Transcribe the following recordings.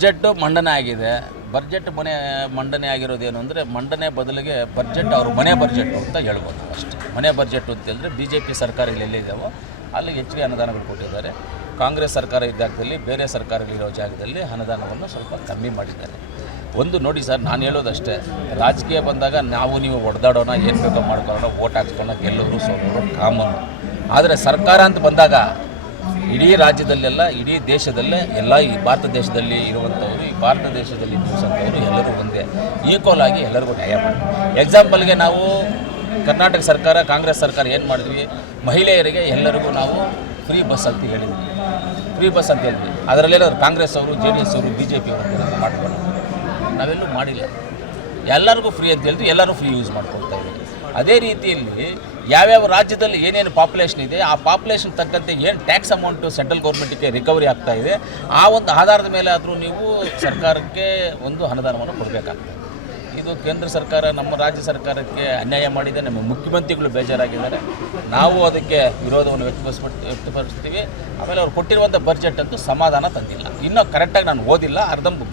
Budget ಮಂಡನೆ ಆಗಿದೆ. Budget ಮಂಡನೆ ಆಗಿರೋದೇನು ಅಂದರೆ ಮಂಡನೆ ಬದಲಿಗೆ ಬಜೆಟ್ ಅವರು ಮನೆ ಬಜೆಟ್ ಅಂತ ಹೇಳ್ಬೋದು ಅಷ್ಟೇ. ಮನೆ ಬಜೆಟ್ ಅಂತ ಹೇಳಿದ್ರೆ BJP ಸರ್ಕಾರಗಳು ಎಲ್ಲಿದ್ದಾವೋ ಅಲ್ಲಿ ಹೆಚ್ಚಿಗೆ ಅನುದಾನಗಳು ಕೊಟ್ಟಿದ್ದಾರೆ. ಕಾಂಗ್ರೆಸ್ ಸರ್ಕಾರ ಇದ್ದಾಗದಲ್ಲಿ ಬೇರೆ ಸರ್ಕಾರಗಳಿರೋ ಜಾಗದಲ್ಲಿ ಅನುದಾನವನ್ನು ಸ್ವಲ್ಪ ಕಮ್ಮಿ ಮಾಡಿದ್ದಾರೆ. ಒಂದು ನೋಡಿ ಸರ್, ನಾನು ಹೇಳೋದಷ್ಟೇ, ರಾಜಕೀಯ ಬಂದಾಗ ನಾವು ನೀವು ಹೊಡೆದಾಡೋಣ, ಏನು ಬೇಕೋ ಮಾಡ್ಕೊಳ್ಳೋಣ, ಓಟ್ ಹಾಕ್ಸ್ಕೊಳ್ಳೋಣ, ಗೆಲ್ಲೋರು ಸೋಲೋರು ಕಾಮನ್. ಆದರೆ ಸರ್ಕಾರ ಅಂತ ಬಂದಾಗ ಇಡೀ ರಾಜ್ಯದಲ್ಲೆಲ್ಲ, ಇಡೀ ದೇಶದಲ್ಲೇ ಎಲ್ಲ ಈ ಭಾರತ ದೇಶದಲ್ಲಿ ಇರುವಂಥವ್ರು, ಈ ಭಾರತ ದೇಶದಲ್ಲಿ ನಿಲ್ಲಿಸೋಂಥವ್ರು ಎಲ್ಲರೂ ಒಂದೇ, ಈಕ್ವಲ್ ಆಗಿ ಎಲ್ಲರಿಗೂ ನ್ಯಾಯ ಮಾಡಿ. ಎಕ್ಸಾಂಪಲ್ಗೆ ನಾವು ಕರ್ನಾಟಕ ಸರ್ಕಾರ, ಕಾಂಗ್ರೆಸ್ ಸರ್ಕಾರ ಏನು ಮಾಡಿದ್ವಿ, ಮಹಿಳೆಯರಿಗೆ ಎಲ್ಲರಿಗೂ ನಾವು ಫ್ರೀ ಬಸ್ ಅಂತ ಹೇಳಿದ್ವಿ. ಫ್ರೀ ಬಸ್ ಅಂತ ಹೇಳಿದ್ವಿ. ಅದರಲ್ಲೇನಾದ್ರು ಕಾಂಗ್ರೆಸ್ ಅವರು, JDS ಅವರು, BJP ಅವರು ಮಾಡ್ಕೊಂಡು ನಾವೆಲ್ಲೂ ಮಾಡಿಲ್ಲ. ಎಲ್ಲರಿಗೂ ಫ್ರೀ ಅಂತ ಹೇಳಿದ್ವಿ, ಎಲ್ಲರೂ ಫ್ರೀ ಯೂಸ್ ಮಾಡ್ಕೊಳ್ತಾ ಇದ್ದೀವಿ. ಅದೇ ರೀತಿಯಲ್ಲಿ ಯಾವ್ಯಾವ ರಾಜ್ಯದಲ್ಲಿ ಏನೇನು ಪಾಪ್ಯುಲೇಷನ್ ಇದೆ, ಆ ಪಾಪ್ಯುಲೇಷನ್ ತಕ್ಕಂತೆ ಏನು ಟ್ಯಾಕ್ಸ್ ಅಮೌಂಟು ಸೆಂಟ್ರಲ್ ಗೌರ್ಮೆಂಟಿಗೆ ರಿಕವರಿ ಆಗ್ತಾ ಇದೆ, ಆ ಒಂದು ಆಧಾರದ ಮೇಲೆ ಆದರೂ ನೀವು ಸರ್ಕಾರಕ್ಕೆ ಒಂದು ಅನುದಾನವನ್ನು ಕೊಡಬೇಕಾಗ್ತದೆ. ಇದು ಕೇಂದ್ರ ಸರ್ಕಾರ ನಮ್ಮ ರಾಜ್ಯ ಸರ್ಕಾರಕ್ಕೆ ಅನ್ಯಾಯ ಮಾಡಿದೆ. ನಮ್ಮ ಮುಖ್ಯಮಂತ್ರಿಗಳು ಬೇಜಾರಾಗಿದ್ದಾರೆ. ನಾವು ಅದಕ್ಕೆ ವಿರೋಧವನ್ನು ವ್ಯಕ್ತಪಡಿಸ್ತೀವಿ. ಆಮೇಲೆ ಅವ್ರು ಕೊಟ್ಟಿರುವಂಥ ಬಜೆಟ್ ಅಂತೂ ಸಮಾಧಾನ ತಂದಿಲ್ಲ. ಇನ್ನೂ ಕರೆಕ್ಟಾಗಿ ನಾನು ಓದಿಲ್ಲ,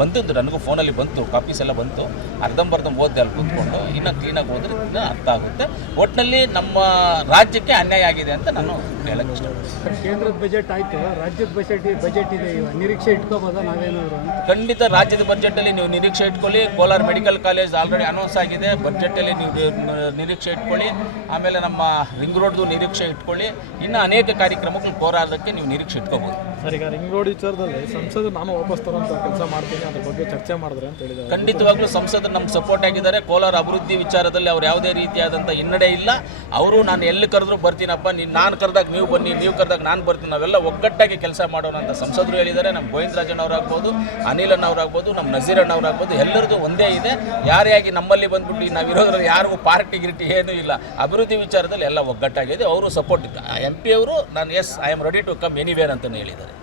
ಬಂದಿದ್ದು ನನಗೂ ಫೋನಲ್ಲಿ ಬಂತು, ಕಾಪೀಸ್ ಎಲ್ಲ ಬಂತು, ಅರ್ಧಂಬರ್ಧ ಓದಿದೆ ಅಲ್ಲಿ ಕೂತ್ಕೊಂಡು. ಇನ್ನೂ ಕ್ಲೀನಾಗಿ ಓದಿದ್ರೆ ಇನ್ನೂ ಅರ್ಥ ಆಗುತ್ತೆ. ಒಟ್ಟಿನಲ್ಲಿ ನಮ್ಮ ರಾಜ್ಯಕ್ಕೆ ಅನ್ಯಾಯ ಆಗಿದೆ ಅಂತ ನಾನು ಹೇಳಕ್ಕೆ ಇಷ್ಟಪಡ್ತೀನಿ. ಕೇಂದ್ರದ ಬಜೆಟ್ ಆಯಿತು, ರಾಜ್ಯದ ಬಜೆಟ್ ಇದೆ, ನಿರೀಕ್ಷೆ ಇಟ್ಕೋಬೋದಾ ನಾವೇನಾದ್ರು? ಖಂಡಿತ ರಾಜ್ಯದ ಬಜೆಟಲ್ಲಿ ನೀವು ನಿರೀಕ್ಷೆ ಇಟ್ಕೊಳ್ಳಿ. Kolar medical college already announce ಆಗಿದೆ. ಬಜೆಟಲ್ಲಿ ನೀವು ನಿರೀಕ್ಷೆ ಇಟ್ಕೊಳ್ಳಿ. ಆಮೇಲೆ ನಮ್ಮ ರಿಂಗ್ ರೋಡ್ದು ನಿರೀಕ್ಷೆ ಇಟ್ಕೊಳ್ಳಿ. ಇನ್ನು ಅನೇಕ ಕಾರ್ಯಕ್ರಮಗಳು ಕೋಲಾರಕ್ಕೆ ನೀವು ನಿರೀಕ್ಷೆ ಇಟ್ಕೋಬೋದು. ಸರ್, ಈಗ ರಿಂಗ್ ರೋಡ್ ವಿಚಾರದಲ್ಲಿ ಸಂಸದರು ನಾನು ವಾಪಸ್ ತರೋಂಥ ಕೆಲಸ ಮಾಡ್ತೀನಿ, ಅದ್ರ ಬಗ್ಗೆ ಚರ್ಚೆ ಮಾಡಿದ್ರೆ ಅಂತ ಹೇಳಿದ್ದಾರೆ. ಖಂಡಿತವಾಗ್ಲೂ ಸಂಸದರು ನಮ್ಗೆ ಸಪೋರ್ಟ್ ಆಗಿದ್ದಾರೆ. ಕೋಲಾರ ಅಭಿವೃದ್ಧಿ ವಿಚಾರದಲ್ಲಿ ಅವ್ರು ಯಾವುದೇ ರೀತಿಯಾದಂಥ ಹಿನ್ನಡೆ ಇಲ್ಲ. ಅವರು ನಾನು ಎಲ್ಲಿ ಕರೆದ್ರೂ ಬರ್ತೀನಪ್ಪ, ನಾನು ಕರೆದಾಗ ನೀವು ಬನ್ನಿ, ನೀವು ಕರೆದಾಗ ನಾನು ಬರ್ತೀನಿ, ನಾವೆಲ್ಲ ಒಗ್ಗಟ್ಟಾಗಿ ಕೆಲಸ ಮಾಡೋಣ ಅಂತ ಸಂಸದರು ಹೇಳಿದ್ದಾರೆ. ನಮ್ಮ ಗೋವಿಂದರಾಜನವರಾಗ್ಬೋದು, ಅನಿಲಣ್ಣವರಾಗ್ಬೋದು, ನಮ್ಮ ನಜೀರಣ್ಣವರಾಗ್ಬೋದು, ಎಲ್ಲರದ್ದು ಒಂದೇ ಇದೆ. ಯಾರೇ ಆಗಿ ನಮ್ಮಲ್ಲಿ ಬಂದ್ಬಿಟ್ಟು ನಾವಿರೋದ್ರಲ್ಲಿ ಯಾರಿಗೂ ಪಾರ್ಟಿ ಗಿರಿಟಿ ಏನೂ ಇಲ್ಲ. ಅಭಿವೃದ್ಧಿ ವಿಚಾರದಲ್ಲಿ ಎಲ್ಲ ಒಗ್ಗಟ್ಟಾಗಿದೆ. ಅವರು ಸಪೋರ್ಟ್ MP ಅವರು ನಾನು I am ready to come anywhere ಅಂತಲೇ ಹೇಳಿದ್ದಾರೆ.